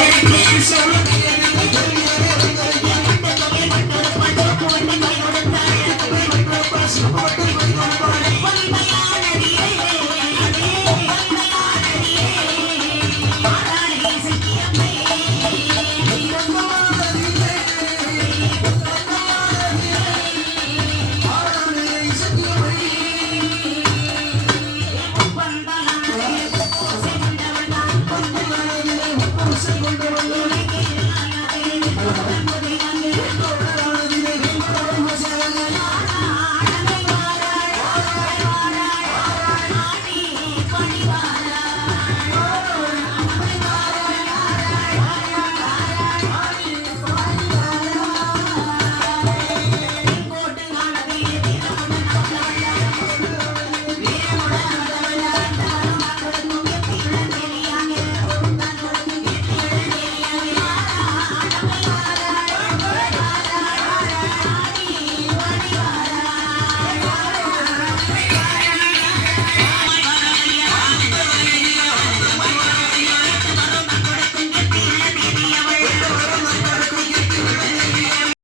can't be so கொண்டவன்